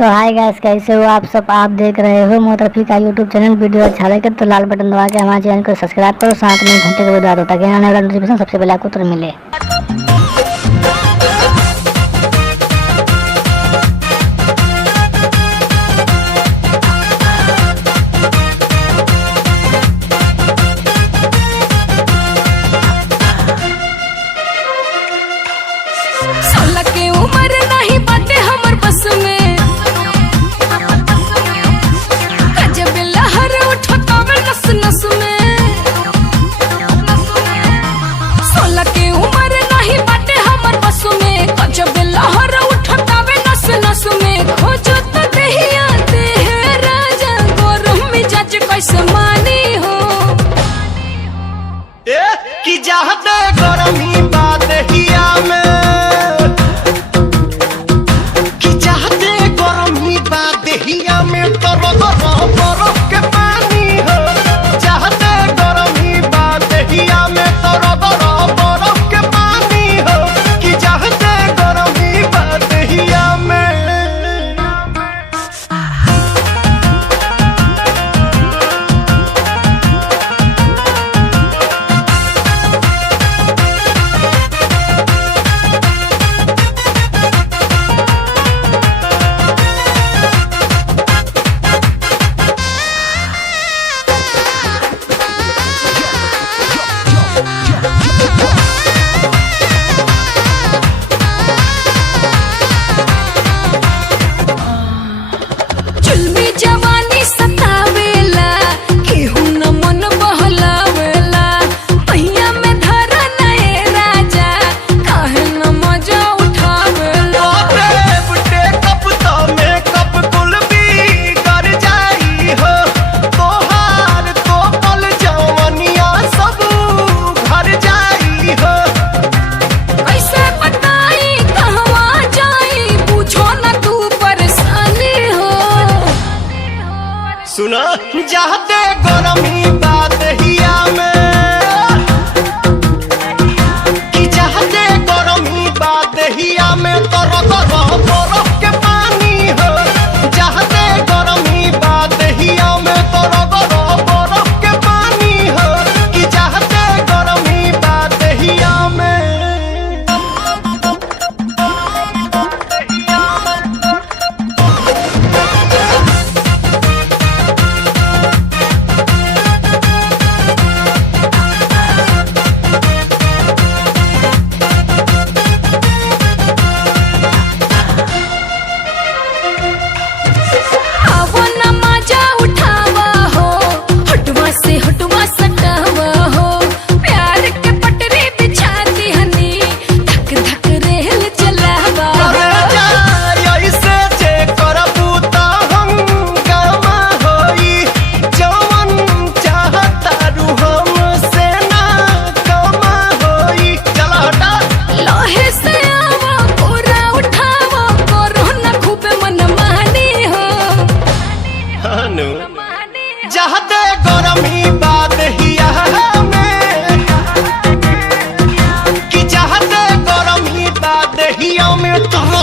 तो hi guys, कैसे हो आप सब। आप देख रहे हो मोतरफी का यूट्यूब चैनल। वीडियो अच्छा लगे तो लाल बटन दबा के हमारे चैनल को सब्सक्राइब करो, साथ में घंटे को बजा दो ताकि आने वाला नोटिफिकेशन सबसे पहले आपको तुरंत मिले। सोलह के उम्र नहीं बाटे हमर बस में, गजब लहर उठतावे नस नस में। 16 के उम्र नहीं बाटे हमर बस में, गजब लहर उठतावे नस नस में। खोजो तो दहिया दे है राजा, गरम मिजाज कैसे मानी हो कि चाहते गरमी बात हिया में, कि चाहते गरमी बात हिया में तरो बरफ के पानी हो। चाहते गरमी बात हिया में तरो बरफ के पानी हो, कि चाहते गरमी बात हिया में। चुल्मी जवानी सतावेला, केहू न मन बहलावेला। पहिया में धरा नए राजा, काहे न मजा उठावेला। बुड्ढे कप तो मेकअप कुल भी कर जाई हो। तोहार तो पल जवनिया सब घर जाई हो। कैसे बताई कहवा जाई, पूछो न तू परेशानी हो। सुना चाहते गरमी बात हिया में, कि चाहते गरमी बात हिया में तरो बरफ के पानी हो। चाहते गरमी बात हिया में तरो बरफ के पानी हो, कि चाहते गरमी बात हिया में। आवो न मजा उठावा हो, हटवा से हटवा सटावा हो। प्यार के पटरी बिछा दी हनी, धक धक रेल चलावा हो। ऐसे जे करबू त हंगामा होई। जवन चाहता रू हमसे ना कमा होई। चला हटा लोहे से आवा पूरा उठावा, करो न खूब मन मानी हो। हनु चाहते गरमी बात हिया में, कि चाहते गरमी बात हिया में तरो